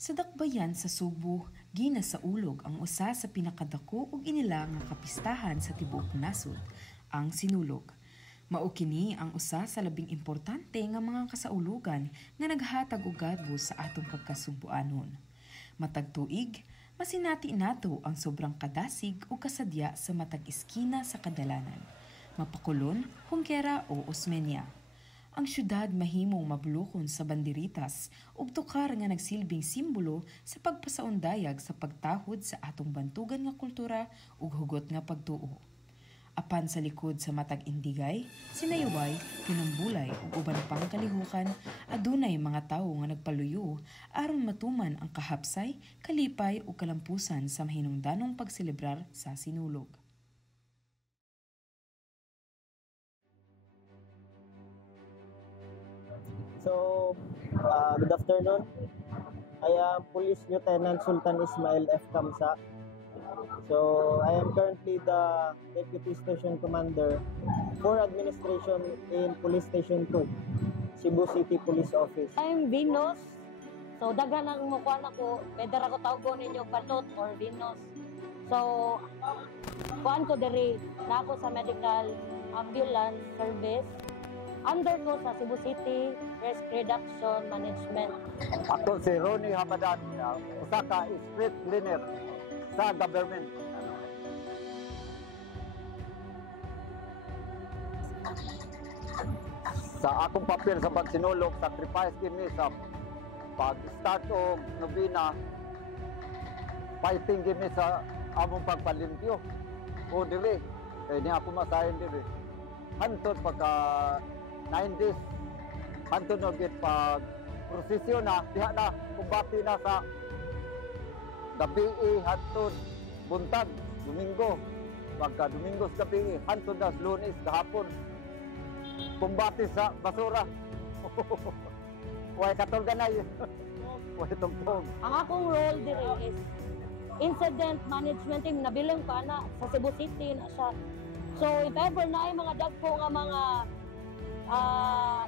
Sa dakbayan sa Subo, gina sa ulog ang usa sa pinakadako ug inila nga kapistahan sa tibuok nasod, ang Sinulog. Mao kini ang usa sa labing importante nga mga kasaulugan nga naghatag og gadbos sa atong pagkasugbuanon. Matag tuig, masinati nato ang sobrang kadasig ug kasadya sa matag iskina sa kadalanan. Mapakulon, Hungkera o Osmeña. Ang syudad mahimong mabulokon sa banderitas ug tukar nga nagsilbing simbolo sa pagpasaundayag sa pagtahod sa atong bantugan nga kultura ug hugot nga pagtuo. Apan sa likod sa matag indigay, sinayaway, pinambulay ug uban pang kalihukan, adunay mga tawo nga nagpaluyo aron matuman ang kahapsay, kalipay ug kalampusan sa mahinungdanong pagselebrar sa Sinulog. So, good afternoon. I am Police Lieutenant Sultan Ismail F. Kamsa. So, I am currently the Deputy Station Commander for Administration in Police Station 2, Cebu City Police Office. I'm Venus. So, daghan ang mukha na ko. Pwede ako tawgon ninyo Balot or Venus. So, kuhaan ko diri na ako sa medical ambulance service. Under ko sa Cebu City Risk Reduction Management. Ako si Ronnie Hamadan, usa ka street cleaner sa government. Sa akong papel sa pagsinulog, sacrifice kini sa pag-start o nobina, fighting kini sa among pagpalimpyo. O dili, kaya di ako masahin dili. Hantod pagka 9 days, hantod na git pag prosesyon na, diha na, kumbati na sa gabi, hantod, buntag, Domingo. Pagka Domingos gabi, hantod na Lunes, kahapon. Kumbati sa basura. Huwag katulganay. Huwag tungtong. Ang akong role diri is incident management team. Nabilang pa na sa Cebu City na siya. So if ever na ay mga dagko nga mga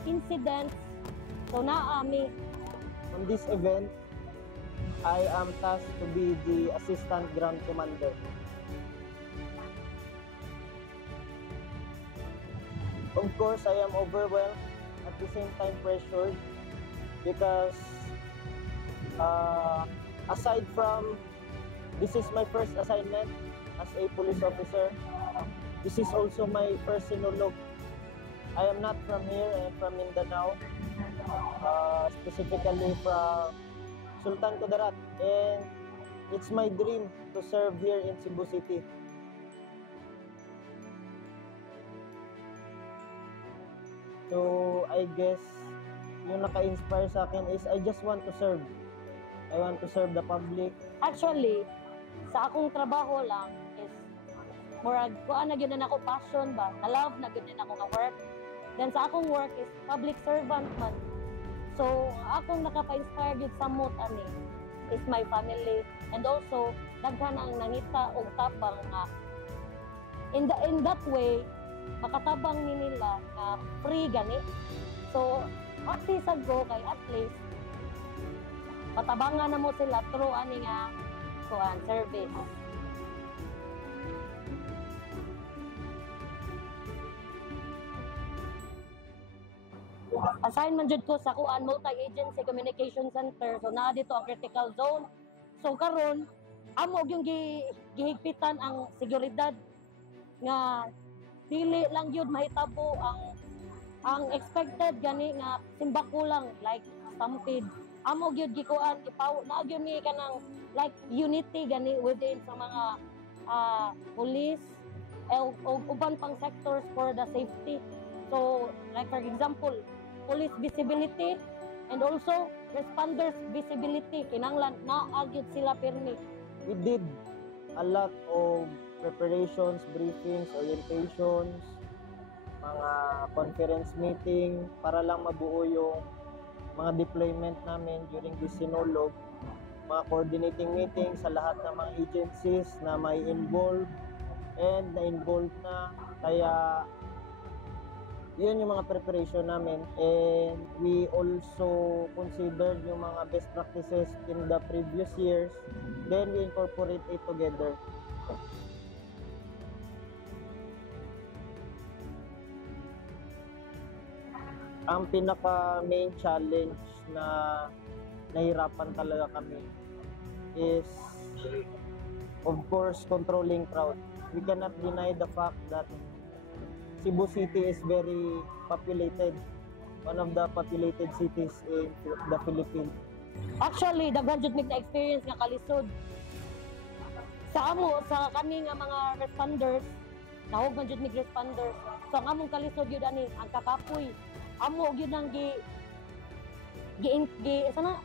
incidents, so naami. On this event, I am tasked to be the Assistant Ground Commander. Of course, I am overwhelmed, at the same time pressured, because aside from this is my first assignment as a police officer, this is also my first sinulog. I am not from here, I am from Mindanao, specifically from Sultan Kudarat, and it's my dream to serve here in Cebu City. So I guess yung naka-inspire sa akin is I just want to serve. I want to serve the public. Actually, sa akong trabaho lang is murag kuan na gyud na ako passion ba, na love na gyud na ako nga work. Then sa akong work is public servant man. So akong nakapa-inspire gyud sa mood ani is my family, and also daghan ang nangita og tabang nga in that way makatabang ni nila na free gani. So happy sad ko kay at least patabangan na mo sila through ani nga kuan service. Assignment jud ko sa kuan multi-agency communication center, so naa dito ang critical zone. So karon amo gyung gihigpitan ang seguridad nga dili lang yun mahitabo ang expected gani nga simbakulang like stampede. Amo gyud gikuan ipaw na gyud mi kanang like unity gani within sa mga police o uban pang sectors for the safety. So like for example, police visibility and also responders visibility, kinanglan na agyud sila pirmi. We did a lot of preparations, briefings, orientations, mga conference meeting para lang mabuo yung mga deployment namin during this sinulog, mga coordinating meetings sa lahat ng mga agencies na may involved and na-involved na, kaya Yun yung mga preparation namin, and we also considered yung mga best practices in the previous years, then we incorporate it together. Ang pinaka main challenge na nahirapan talaga kami is, of course, controlling crowd. We cannot deny the fact that Cebu City is very populated, one of the populated cities in the Philippines. Actually, daghan jud mig na experience nga kalisod. Sa amo, sa kami nga mga responders, nahog man jud mig responders. So ang among kalisod yun ani, ang kakapoy. Amo gyud ang sana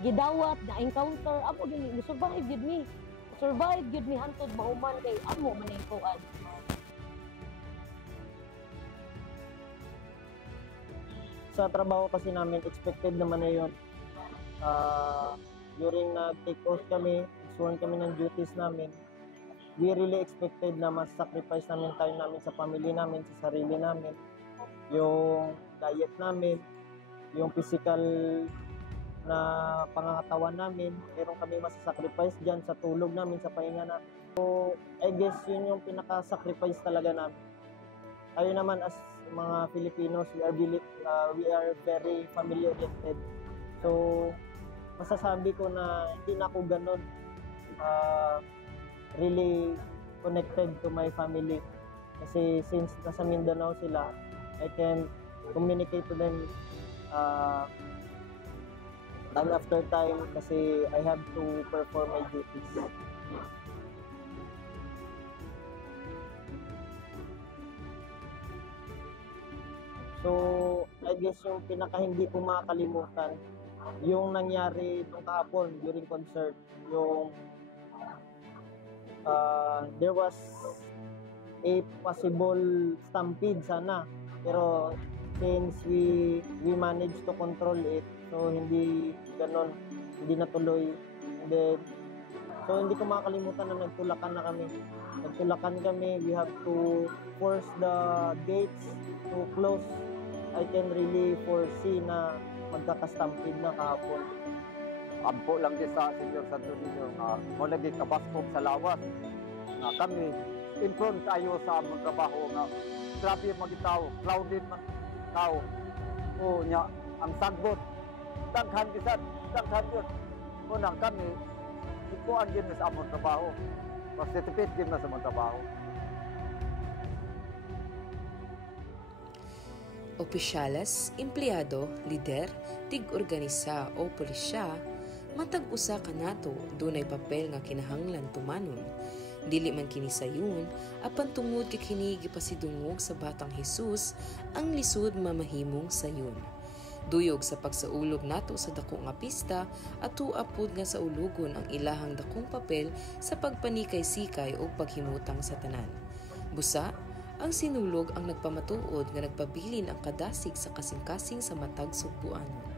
gidawat na encounter, amo gyud ni survive gyud mi. Survive gyud mi hantod mahuman kay amo man ang kuan. Sa trabaho kasi namin, expected naman na yun. During nag-take oath kami, sworn kami ng duties namin, we really expected na mas sacrifice namin time namin sa family namin, sa sarili namin, yung diet namin, yung physical na pangangatawan namin, meron kami masasacrifice dyan sa tulog namin, sa pahinga namin. So, I guess yun yung pinaka-sacrifice talaga namin. Tayo naman as mga Filipinos, we are very family oriented. So, masasabi ko na hindi na ako ganun really connected to my family. Kasi since nasa Mindanao sila, I can communicate to them time after time kasi I have to perform my duties. So, I guess yung pinaka hindi ko makakalimutan, yung nangyari nung kahapon during concert, yung there was a possible stampede sana, pero since we managed to control it, so hindi ganon, hindi natuloy. And then, so hindi ko makakalimutan na nagtulakan kami, we have to force the gates to close. I can really foresee na magkakastampede na kahapon. Ampo lang din sa Senior Santo Niño nga mo lagi kabaskog sa lawas na kami in front tayo sa among trabaho nga grabe magitaw, crowded man tao. O nya ang sagbot daghan yun. Unang kami ikuan din sa among trabaho. Pasitipit din na sa among trabaho. Opisyalas, empleyado, lider, tig-organisa o pulisya, matag usa ka nato dunay papel nga kinahanglan tumanon. Dili man kini sayon, apan tungod kay kini gipasidungog sa Batang Hesus, ang lisod mamahimong sayon. Duyog sa pagsaulog nato sa dako nga pista, ato apud nga sa ulugon ang ilahang dakong papel sa pagpanikay-sikay o paghimutang sa tanan. Busa, ang sinulog ang nagpamatuod nga nagpabilin ang kadasig sa kasing-kasing sa matag sugpuanon.